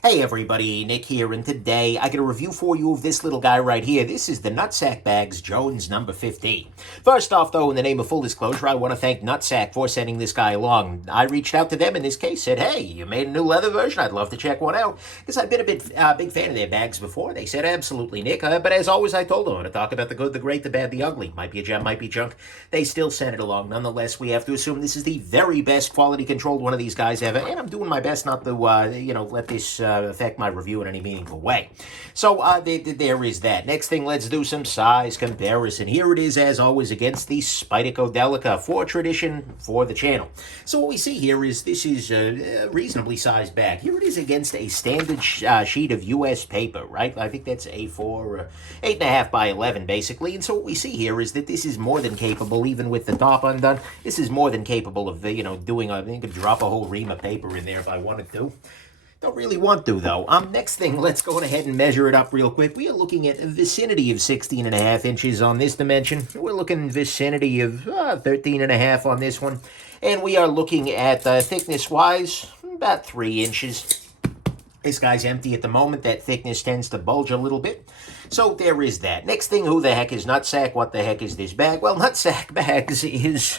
Hey everybody, Nick here, and today I got a review for you of this little guy right here. This is the Nutsac Jones number 15. First off, though, in the name of full disclosure, I want to thank Nutsac for sending this guy along. I reached out to them in this case, said, hey, you made a new leather version, I'd love to check one out, because I've been a big fan of their bags before. They said, absolutely, Nick, but as always, I told them I want to talk about the good, the great, the bad, the ugly. Might be a gem, might be junk. They still sent it along. Nonetheless, we have to assume this is the very best quality controlled one of these guys ever, and I'm doing my best not to, let this affect my review in any meaningful way. So there is that. Next thing, let's do some size comparison. Here it is, as always, against the Spyderco Delica for tradition for the channel. So what we see here is this is a reasonably sized bag. Here it is against a standard sheet of U.S. paper, right? I think that's A4, 8.5 by 11, basically. And so what we see here is that this is more than capable, even with the top undone, this is more than capable of, doing, I think, drop a whole ream of paper in there if I wanted to. Don't really want to, though. Next thing, let's go ahead and measure it up real quick. We are looking at a vicinity of 16.5 inches on this dimension. We're looking vicinity of 13.5 on this one. And we are looking at thickness-wise, about 3 inches. This guy's empty at the moment. That thickness tends to bulge a little bit. So there is that. Next thing, who the heck is Nutsac? What the heck is this bag? Well, Nutsac Bags is...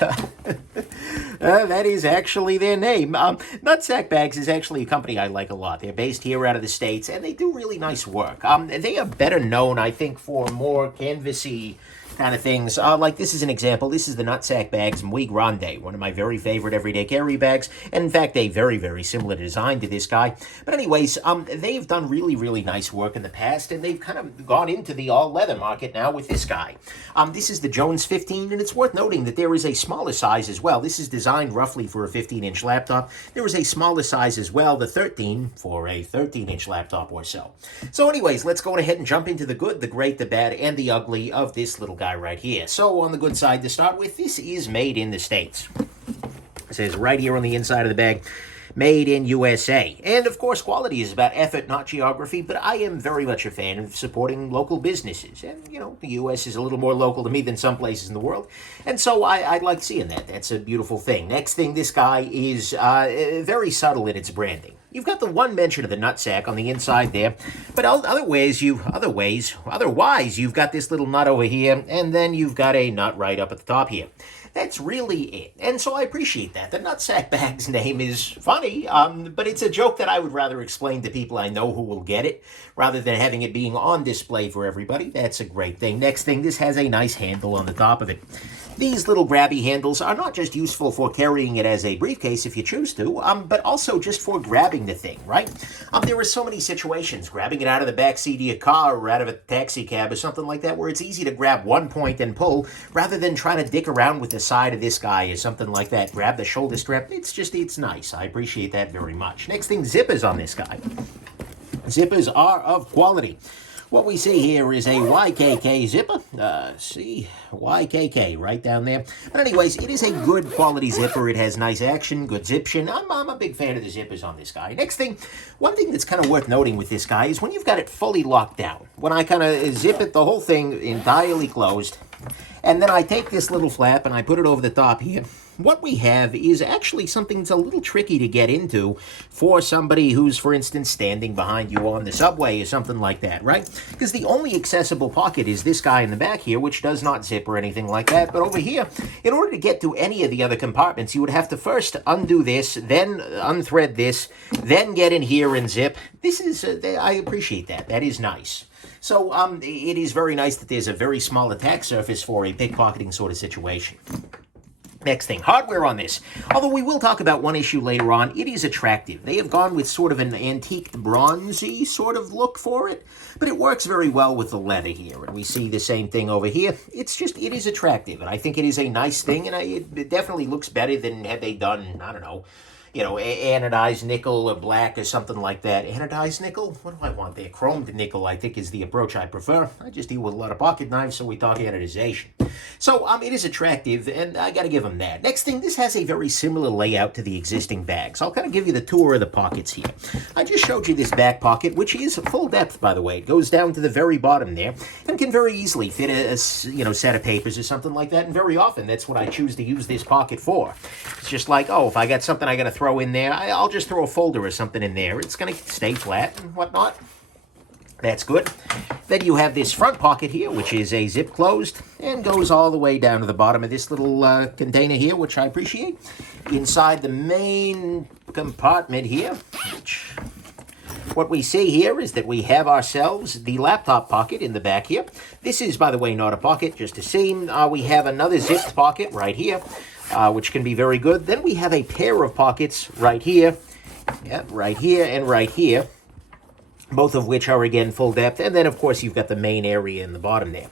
that is actually their name. Nutsac Bags is actually a company I like a lot. They're based here out of the States, and they do really nice work. They are better known, I think, for more canvasy kind of things. Like this is an example. This is the Nutsac Bags Muy Grande, one of my very favorite everyday carry bags, and in fact, a very, very similar design to this guy. But anyways, they've done really, really nice work in the past, and they've kind of gone into the all-leather market now with this guy. This is the Jones 15, and it's worth noting that there is a smaller size as well. This is designed roughly for a 15-inch laptop. There is a smaller size as well, the 13, for a 13-inch laptop or so. So anyways, let's go ahead and jump into the good, the great, the bad, and the ugly of this little guy right here. So on the good side to start with, this is made in the States. It says right here on the inside of the bag, made in USA. And of course, quality is about effort, not geography, but I am very much a fan of supporting local businesses. And, the U.S. is a little more local to me than some places in the world. And so I like seeing that. That's a beautiful thing. Next thing, this guy is very subtle in its branding. You've got the one mention of the nutsack on the inside there, but otherwise, you've got this little nut over here, and then you've got a nut right up at the top here. That's really it. And so I appreciate that. The Nutsac Bag's name is funny, but it's a joke that I would rather explain to people I know who will get it, rather than having it being on display for everybody. That's a great thing. Next thing, this has a nice handle on the top of it. These little grabby handles are not just useful for carrying it as a briefcase if you choose to, but also just for grabbing the thing, right? There are so many situations, grabbing it out of the back seat of your car or out of a taxi cab or something like that, where it's easy to grab one point and pull, rather than trying to dick around with the side of this guy or something like that. Grab the shoulder strap. It's nice. I appreciate that very much. Next thing, zippers on this guy. Zippers are of quality. What we see here is a YKK zipper. See, YKK right down there. But anyways, it is a good quality zipper. It has nice action, good ziption. I'm a big fan of the zippers on this guy. Next thing, one thing that's kind of worth noting with this guy is when you've got it fully locked down. When I kind of zip it, the whole thing entirely closed, and then I take this little flap and I put it over the top here, what we have is actually something that's a little tricky to get into for somebody who's, for instance, standing behind you on the subway or something like that, right? Because the only accessible pocket is this guy in the back here, which does not zip or anything like that. But over here, in order to get to any of the other compartments, you would have to first undo this, then unthread this, then get in here and zip. This is, I appreciate that. That is nice. So it is very nice that there's a very small attack surface for a pickpocketing sort of situation. Next thing, hardware on this. Although we will talk about one issue later on, it is attractive. They have gone with sort of an antiqued bronzy sort of look for it, but it works very well with the leather here. And we see the same thing over here. It is attractive, and I think it is a nice thing, and it definitely looks better than had they done, I don't know, anodized nickel or black or something like that. Anodized nickel? What do I want there? Chromed nickel, I think, is the approach I prefer. I just deal with a lot of pocket knives, so we talk anodization. So, it is attractive, and I gotta give them that. Next thing, this has a very similar layout to the existing bags. I'll kind of give you the tour of the pockets here. I just showed you this back pocket, which is full depth, by the way. It goes down to the very bottom there, and can very easily fit a set of papers or something like that, and very often that's what I choose to use this pocket for. It's just like, oh, if I got something I gotta throw in there, I'll just throw a folder or something in there. It's going to stay flat and whatnot. That's good. Then you have this front pocket here, which is a zip closed and goes all the way down to the bottom of this little container here, which I appreciate. Inside the main compartment here, what we see here is that we have ourselves the laptop pocket in the back here. This is, by the way, not a pocket, just a seam. We have another zipped pocket right here, which can be very good. Then we have a pair of pockets right here, right here and right here, both of which are, again, full depth. And then, of course, you've got the main area in the bottom there.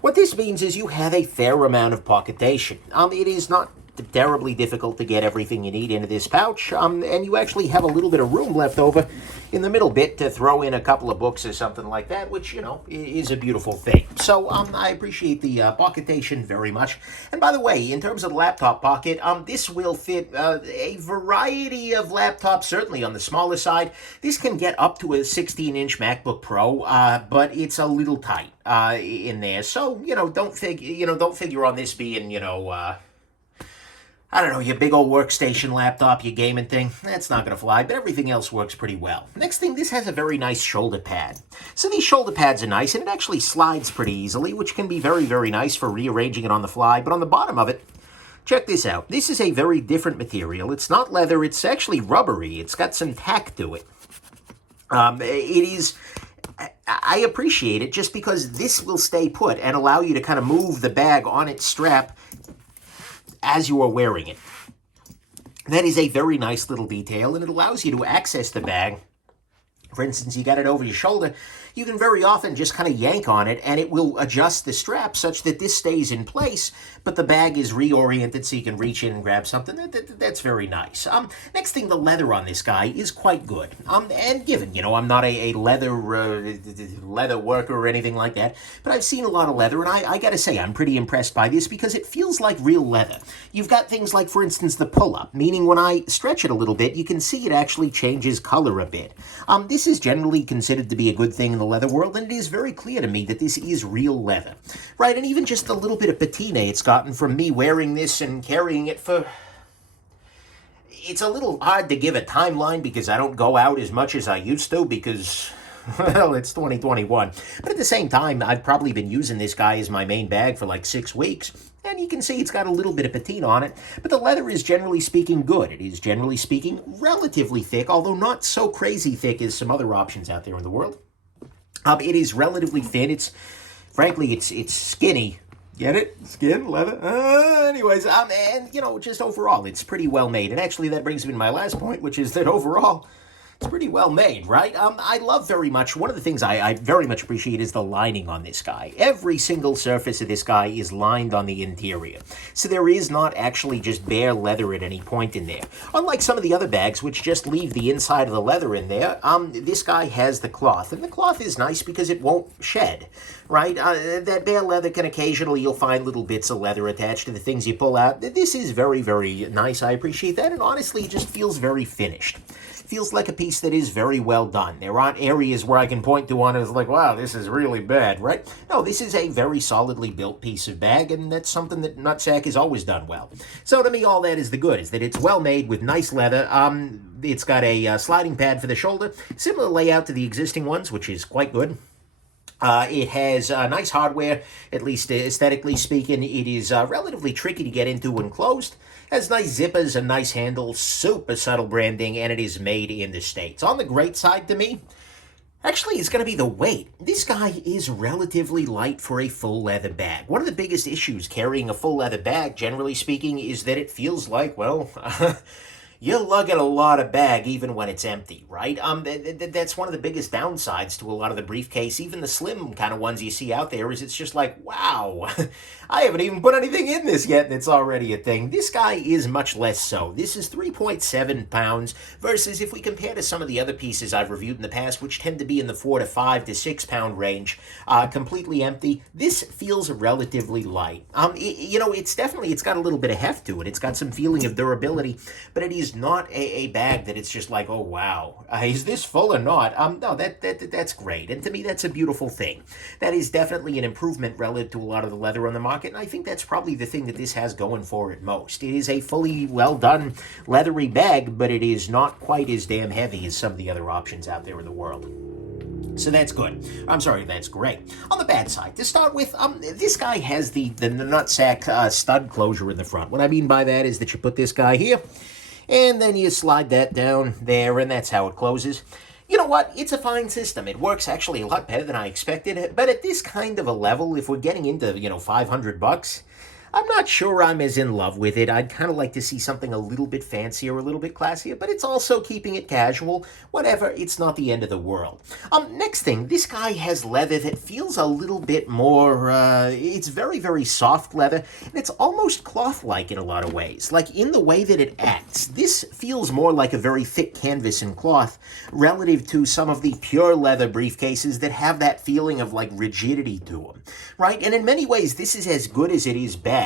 What this means is you have a fair amount of pocketation. It is not terribly difficult to get everything you need into this pouch, and you actually have a little bit of room left over in the middle bit to throw in a couple of books or something like that, which, you know, is a beautiful thing. So I appreciate the pocketation very much. And by the way, in terms of the laptop pocket, this will fit a variety of laptops, certainly on the smaller side. This can get up to a 16-inch MacBook Pro, but it's a little tight in there. So, you know, don't figure on this being, you know, I don't know, your big old workstation laptop, your gaming thing, that's not going to fly, but everything else works pretty well. Next thing, this has a very nice shoulder pad. So these shoulder pads are nice, and it actually slides pretty easily, which can be very, very nice for rearranging it on the fly. But on the bottom of it, check this out. This is a very different material. It's not leather, it's actually rubbery. It's got some tack to it. I appreciate it just because this will stay put and allow you to kind of move the bag on its strap as you are wearing it. That is a very nice little detail, and it allows you to access the bag. For instance, you got it over your shoulder, you can very often just kind of yank on it, and it will adjust the strap such that this stays in place, but the bag is reoriented so you can reach in and grab something. That's very nice. Next thing, the leather on this guy is quite good. And given, you know, I'm not a leather worker or anything like that, but I've seen a lot of leather, and I got to say, I'm pretty impressed by this because it feels like real leather. You've got things like, for instance, the pull-up, meaning when I stretch it a little bit, you can see it actually changes color a bit. This is generally considered to be a good thing in the leather world, and it is very clear to me that this is real leather, right? And even just a little bit of patina it's gotten from me wearing this and carrying it for... It's a little hard to give a timeline because I don't go out as much as I used to because, well, it's 2021. But at the same time, I've probably been using this guy as my main bag for like 6 weeks. And you can see it's got a little bit of patina on it, but the leather is generally speaking good. It is generally speaking relatively thick, although not so crazy thick as some other options out there in the world. It is relatively thin. Frankly, it's skinny. Get it? Skin, leather. Anyways, and you know, just overall, it's pretty well made. And actually, that brings me to my last point, which is that overall, it's pretty well made, right? I love very much, one of the things I very much appreciate is the lining on this guy. Every single surface of this guy is lined on the interior. So there is not actually just bare leather at any point in there. Unlike some of the other bags, which just leave the inside of the leather in there, this guy has the cloth. And the cloth is nice because it won't shed, right? That bare leather can occasionally, you'll find little bits of leather attached to the things you pull out. This is very, very nice. I appreciate that. And honestly, it just feels very finished. Feels like a piece that is very well done. There aren't areas where I can point to one as like, wow, this is really bad, right? No, this is a very solidly built piece of bag, and that's something that Nutsac has always done well. So to me, all that is the good, is that it's well made with nice leather. It's got a sliding pad for the shoulder, similar layout to the existing ones, which is quite good. It has nice hardware, at least aesthetically speaking. It is relatively tricky to get into when closed. Has nice zippers and nice handles, super subtle branding, and it is made in the States. On the great side to me, actually, it's going to be the weight. This guy is relatively light for a full leather bag. One of the biggest issues carrying a full leather bag, generally speaking, is that it feels like, well... You're lugging a lot of bag even when it's empty, right? That's one of the biggest downsides to a lot of the briefcase, even the slim kind of ones you see out there, is it's just like, wow, I haven't even put anything in this yet and it's already a thing. This guy is much less so. This is 3.7 pounds versus if we compare to some of the other pieces I've reviewed in the past, which tend to be in the 4 to 5 to 6 pound range, completely empty. This feels relatively light. You know, it's got a little bit of heft to it. It's got some feeling of durability, but it is is not a bag that it's just like, oh wow, is this full or not? No, that's great, and to me that's a beautiful thing. That is definitely an improvement relative to a lot of the leather on the market, and I think that's probably the thing that this has going for it most. It is a fully well done leathery bag, but it is not quite as damn heavy as some of the other options out there in the world. So that's good. I'm sorry, that's great. On the bad side, to start with, this guy has the nutsack stud closure in the front. What I mean by that is that you put this guy here, and then you slide that down there, and that's how it closes. You know what? It's a fine system. It works actually a lot better than I expected. But at this kind of a level, if we're getting into, $500, I'm not sure I'm as in love with it. I'd kind of like to see something a little bit fancier, a little bit classier, but it's also keeping it casual. Whatever, it's not the end of the world. Next thing, this guy has leather that feels a little bit more, it's very, very soft leather, and it's almost cloth-like in a lot of ways. Like, in the way that it acts, this feels more like a very thick canvas and cloth relative to some of the pure leather briefcases that have that feeling of, like, rigidity to them, right? And in many ways, this is as good as it is bad.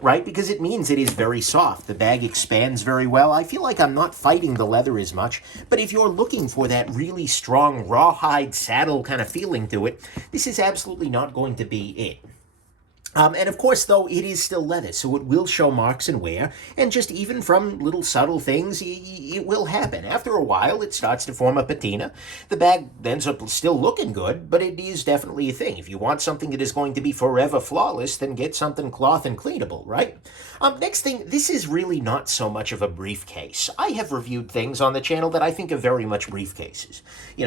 Right? Because it means it is very soft. The bag expands very well. I feel like I'm not fighting the leather as much, but if you're looking for that really strong rawhide saddle kind of feeling to it, this is absolutely not going to be it. And of course, though, it is still leather, so it will show marks and wear, and just even from little subtle things, it will happen. After a while, it starts to form a patina. The bag ends up still looking good, but it is definitely a thing. If you want something that is going to be forever flawless, then get something cloth and cleanable, right? Next thing, this is really not so much of a briefcase. I have reviewed things on the channel that I think are very much briefcases.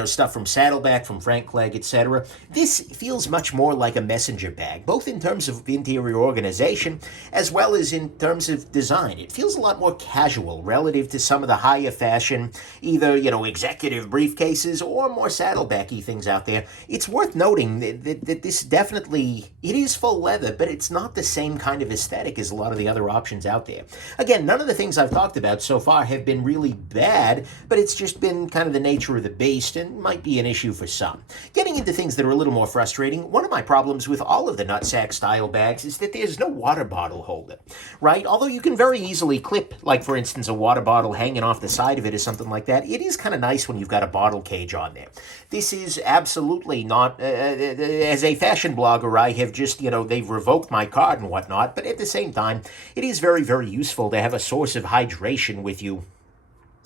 Stuff from Saddleback, from Frank Clegg, etc. This feels much more like a messenger bag, both in terms of interior organization as well as in terms of design. It feels a lot more casual relative to some of the higher fashion, either, executive briefcases or more saddlebacky things out there. It's worth noting that this definitely, it is full leather, but it's not the same kind of aesthetic as a lot of the other options out there. Again, none of the things I've talked about so far have been really bad, but it's just been kind of the nature of the beast and might be an issue for some. Getting into things that are a little more frustrating, one of my problems with all of the nutsack style bags is that there's no water bottle holder, right? Although you can very easily clip, like for instance, a water bottle hanging off the side of it or something like that. It is kind of nice when you've got a bottle cage on there. This is absolutely not, as a fashion blogger, I have just, they've revoked my card and whatnot, but at the same time, it is very, very useful to have a source of hydration with you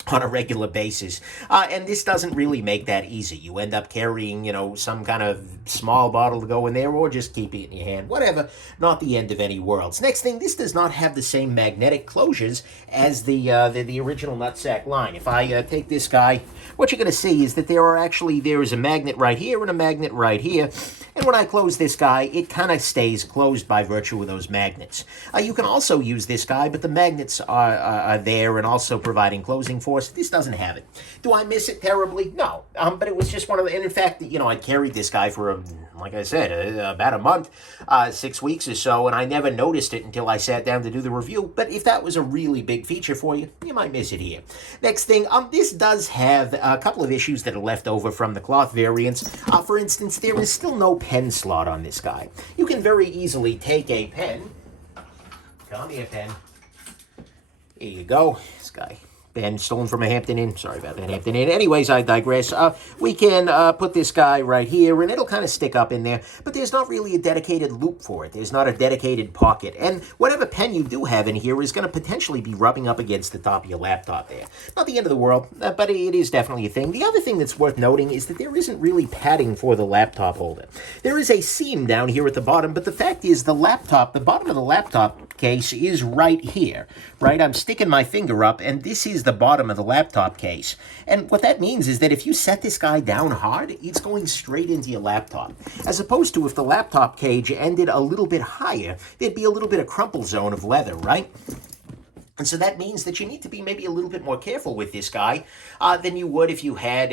on a regular basis. And this doesn't really make that easy. You end up carrying, some kind of small bottle to go in there, or just keep it in your hand. Whatever, not the end of any worlds. Next thing, this does not have the same magnetic closures as the original Nutsack line. If I take this guy, what you're going to see is that there is a magnet right here and a magnet right here. And when I close this guy, it kind of stays closed by virtue of those magnets. You can also use this guy, but the magnets are there and also providing closing force. This doesn't have it. Do I miss it terribly? No. But it was just one of the, and in fact, I carried this guy for, like I said, about a month, 6 weeks or so, and I never noticed it until I sat down to do the review. But if that was a really big feature for you, you might miss it here. Next thing, this does have a couple of issues that are left over from the cloth variants. For instance, there is still no pen slot on this guy. You can very easily take a pen. Come here, pen. Here you go. This guy. Pen stolen from a Hampton Inn. Sorry about that, Hampton Inn. Anyways, I digress. We can put this guy right here, and it'll kind of stick up in there, but there's not really a dedicated loop for it. There's not a dedicated pocket, and whatever pen you do have in here is going to potentially be rubbing up against the top of your laptop there. Not the end of the world, but it is definitely a thing. The other thing that's worth noting is that there isn't really padding for the laptop holder. There is a seam down here at the bottom, but the fact is the bottom of the laptop case is right here, right? I'm sticking my finger up, and this is the bottom of the laptop case. And what that means is that if you set this guy down hard, it's going straight into your laptop. As opposed to if the laptop cage ended a little bit higher, there'd be a little bit of crumple zone of leather, right? And so that means that you need to be maybe a little bit more careful with this guy than you would if you had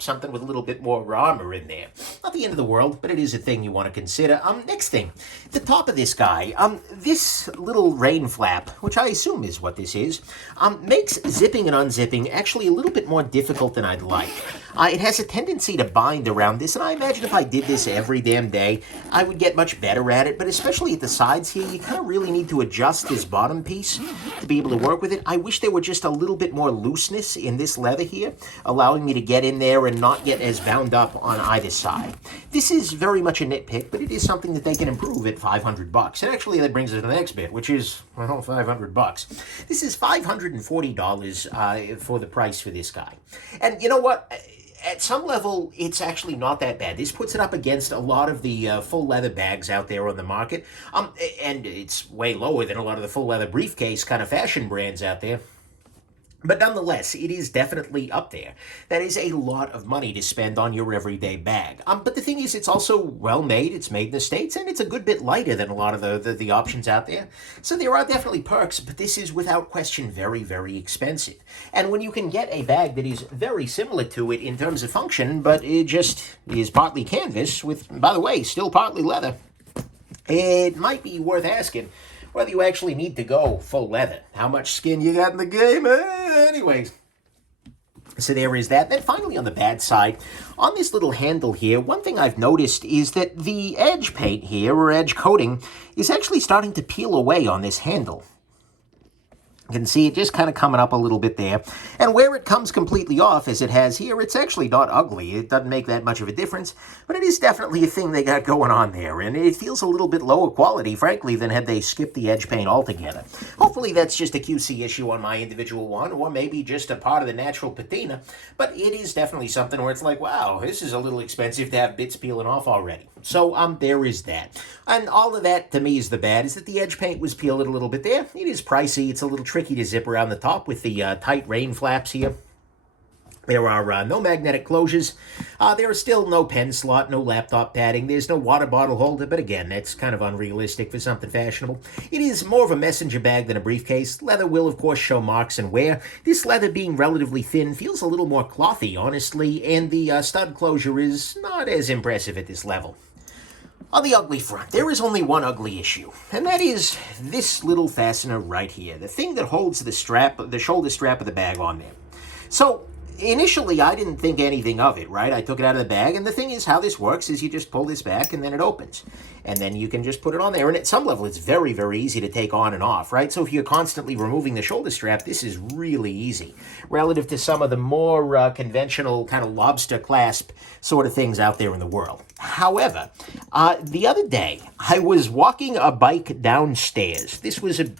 something with a little bit more armor in there. Not the end of the world, but it is a thing you want to consider. Next thing, the top of this guy, this little rain flap, which I assume is what this is, makes zipping and unzipping actually a little bit more difficult than I'd like. It has a tendency to bind around this, and I imagine if I did this every damn day, I would get much better at it, but especially at the sides here, you kind of really need to adjust this bottom piece nice to be able to work with it. I wish there were just a little bit more looseness in this leather here, allowing me to get in there and not get as bound up on either side. This is very much a nitpick, but it is something that they can improve at $500. And actually, that brings us to the next bit, which is, well, $500. This is $540 for the price for this guy. And you know what? At some level, it's actually not that bad. This puts it up against a lot of the full leather bags out there on the market. And it's way lower than a lot of the full leather briefcase kind of fashion brands out there. But nonetheless, it is definitely up there. That is a lot of money to spend on your everyday bag. But the thing is, it's also well made. It's made in the States, and it's a good bit lighter than a lot of the options out there. So there are definitely perks, but this is without question very, very expensive. And when you can get a bag that is very similar to it in terms of function, but it just is partly canvas with, by the way, still partly leather, it might be worth asking whether you actually need to go full leather. How much skin you got in the game? Anyways. So there is that. Then finally on the bad side, on this little handle here, one thing I've noticed is that the edge paint here, or edge coating, is actually starting to peel away on this handle. You can see it just kind of coming up a little bit there. And where it comes completely off, as it has here, it's actually not ugly. It doesn't make that much of a difference, but it is definitely a thing they got going on there. And it feels a little bit lower quality, frankly, than had they skipped the edge paint altogether. Hopefully that's just a QC issue on my individual one, or maybe just a part of the natural patina. But it is definitely something where it's like, wow, this is a little expensive to have bits peeling off already. So there is that. And all of that, to me, is the bad, is that the edge paint was peeled a little bit there. It is pricey. It's a little tricky to zip around the top with the tight rain flaps here. There are no magnetic closures. There is still no pen slot, no laptop padding. There's no water bottle holder, but again, that's kind of unrealistic for something fashionable. It is more of a messenger bag than a briefcase. Leather will, of course, show marks and wear. This leather, being relatively thin, feels a little more clothy, honestly, and the stud closure is not as impressive at this level. On the ugly front, there is only one ugly issue, and that is this little fastener right here, the thing that holds the strap, the shoulder strap of the bag on there. So, initially, I didn't think anything of it, right? I took it out of the bag, and the thing is, how this works is you just pull this back, and then it opens. And then you can just put it on there, and at some level, it's very, very easy to take on and off, right? So if you're constantly removing the shoulder strap, this is really easy, relative to some of the more conventional kind of lobster clasp sort of things out there in the world. However, the other day, I was walking a bike downstairs. This was a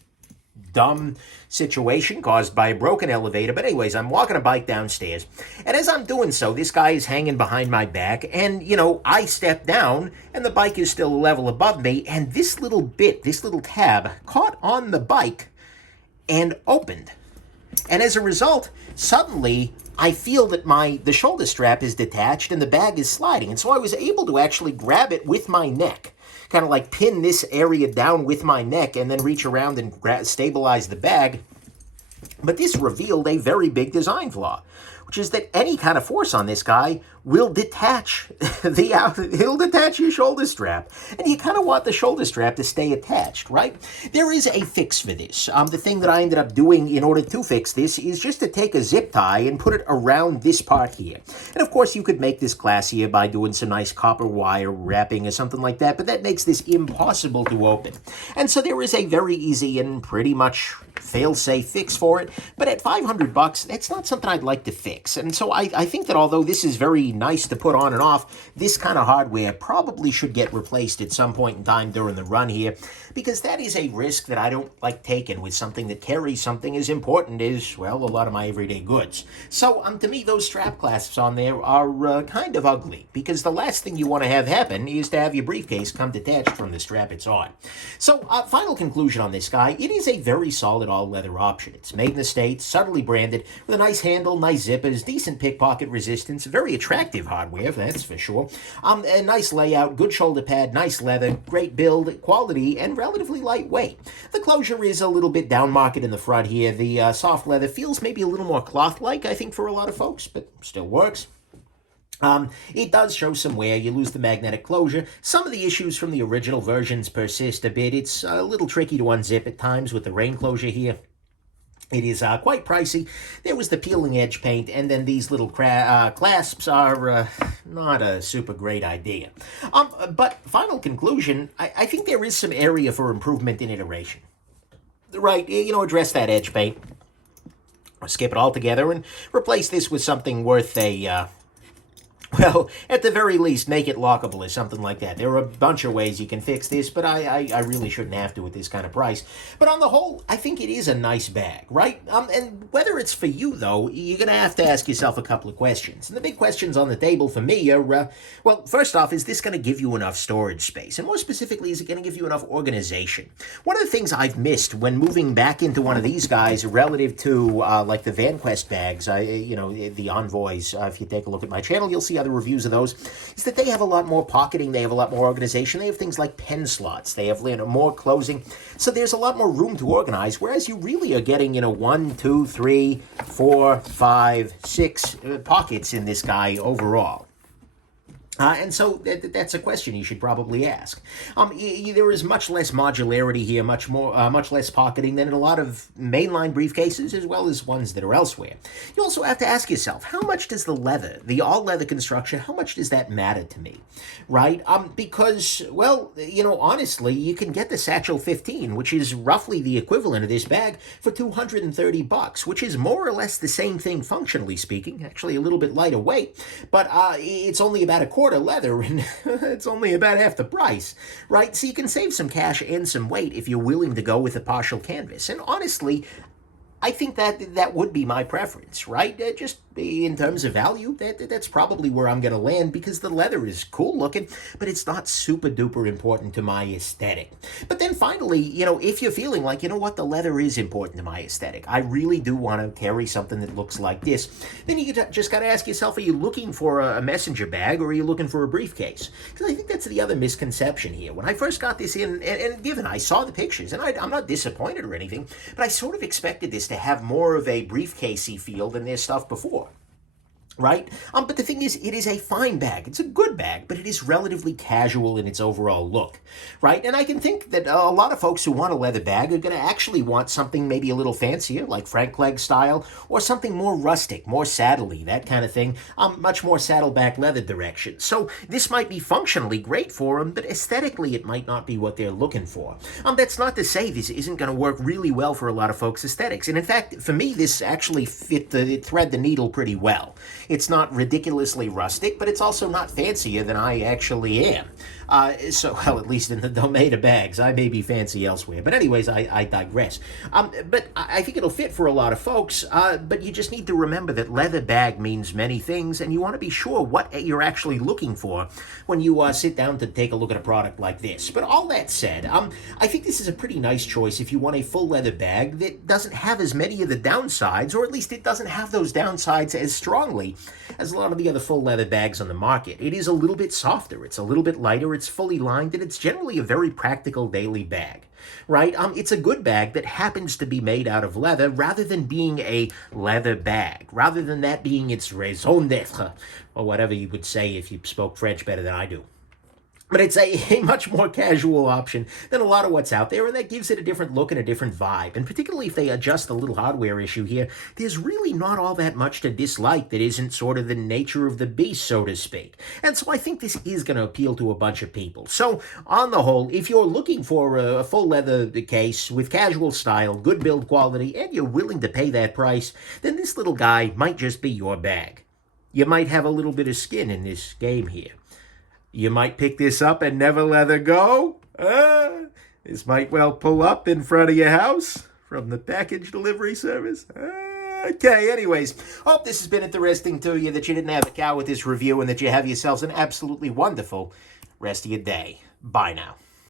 dumb situation caused by a broken elevator. But anyways, I'm walking a bike downstairs. And as I'm doing so, this guy is hanging behind my back. And, you know, I step down and the bike is still a level above me. And this little bit, this little tab caught on the bike and opened. And as a result, suddenly I feel that the shoulder strap is detached and the bag is sliding. And so I was able to actually grab it with my neck, kind of like pin this area down with my neck and then reach around and stabilize the bag. But this revealed a very big design flaw, which is that any kind of force on this guy will detach it'll detach your shoulder strap. And you kind of want the shoulder strap to stay attached, right? There is a fix for this. The thing that I ended up doing in order to fix this is just to take a zip tie and put it around this part here. And of course, you could make this classier by doing some nice copper wire wrapping or something like that, but that makes this impossible to open. And so there is a very easy and pretty much fail-safe fix for it, but at $500, it's not something I'd like to fix. And so I think that although this is very nice to put on and off, this kind of hardware probably should get replaced at some point in time during the run here, because that is a risk that I don't like taking with something that carries something as important as, well, a lot of my everyday goods. So to me, those strap clasps on there are kind of ugly, because the last thing you want to have happen is to have your briefcase come detached from the strap it's on. So final conclusion on this guy, it is a very solid all-leather option. It's made in the States, subtly branded, with a nice handle, nice zippers, decent pickpocket resistance, very attractive hardware, that's for sure. A nice layout, good shoulder pad, nice leather, great build, quality, and relatively lightweight. The closure is a little bit down market in the front here. The soft leather feels maybe a little more cloth-like, I think, for a lot of folks, but still works. It does show some wear. You lose the magnetic closure. Some of the issues from the original versions persist a bit. It's a little tricky to unzip at times with the rain closure here. It is quite pricey. There was the peeling edge paint, and then these little clasps are not a super great idea. But final conclusion, I think there is some area for improvement in iteration. right, address that edge paint, or skip it altogether and replace this with something worth well, at the very least, make it lockable or something like that. There are a bunch of ways you can fix this, but I really shouldn't have to at this kind of price. But on the whole, I think it is a nice bag, right? And whether it's for you, though, you're going to have to ask yourself a couple of questions. And the big questions on the table for me are, well, first off, is this going to give you enough storage space? And more specifically, is it going to give you enough organization? One of the things I've missed when moving back into one of these guys relative to, like the VanQuest bags, the Envoys, if you take a look at my channel, you'll see other reviews of those, is that they have a lot more pocketing, they have a lot more organization, they have things like pen slots, they have more closing, so there's a lot more room to organize, whereas you really are getting, 1, 2, 3, 4, 5, 6 pockets in this guy overall. And so that's a question you should probably ask. There is much less modularity here, much less pocketing than in a lot of mainline briefcases, as well as ones that are elsewhere. You also have to ask yourself, how much does the leather, the all-leather construction, how much does that matter to me, right? Because, well, honestly, you can get the Satchel 15, which is roughly the equivalent of this bag, for $230, which is more or less the same thing functionally speaking, actually a little bit lighter weight, but it's only about a quarter leather, and it's only about half the price, right? So you can save some cash and some weight if you're willing to go with a partial canvas. And honestly, I think that would be my preference, right? Just in terms of value, that's probably where I'm going to land, because the leather is cool looking, but it's not super duper important to my aesthetic. But then finally, if you're feeling like, what, the leather is important to my aesthetic, I really do want to carry something that looks like this, then you just got to ask yourself, are you looking for a messenger bag, or are you looking for a briefcase? Because I think that's the other misconception here. When I first got this in, and given I saw the pictures, and I'm not disappointed or anything, but I sort of expected this to have more of a briefcasey feel than their stuff before. Right? But the thing is, it is a fine bag. It's a good bag, but it is relatively casual in its overall look, right? And I can think that a lot of folks who want a leather bag are going to actually want something maybe a little fancier, like Frank Clegg style, or something more rustic, more saddly, that kind of thing, much more saddleback leather direction. So this might be functionally great for them, but aesthetically it might not be what they're looking for. That's not to say this isn't going to work really well for a lot of folks' aesthetics. And in fact, for me, this actually thread the needle pretty well. It's not ridiculously rustic, but it's also not fancier than I actually am. Well, at least in the domain of bags. I may be fancy elsewhere. But anyways, I digress. But I think it'll fit for a lot of folks, but you just need to remember that leather bag means many things, and you want to be sure what you're actually looking for when you sit down to take a look at a product like this. But all that said, I think this is a pretty nice choice if you want a full leather bag that doesn't have as many of the downsides, or at least it doesn't have those downsides as strongly as a lot of the other full leather bags on the market. It is a little bit softer, it's a little bit lighter, it's fully lined, and it's generally a very practical daily bag, right? It's a good bag that happens to be made out of leather rather than being a leather bag, rather than that being its raison d'etre, or whatever you would say if you spoke French better than I do. But it's a much more casual option than a lot of what's out there, and that gives it a different look and a different vibe. And particularly if they adjust the little hardware issue here, there's really not all that much to dislike that isn't sort of the nature of the beast, so to speak. And so I think this is going to appeal to a bunch of people. So on the whole, if you're looking for a full leather case with casual style, good build quality, and you're willing to pay that price, then this little guy might just be your bag. You might have a little bit of skin in this game here. You might pick this up and never let it go. This might well pull up in front of your house from the package delivery service. Okay, anyways, hope this has been interesting to you, that you didn't have a cow with this review, and that you have yourselves an absolutely wonderful rest of your day. Bye now.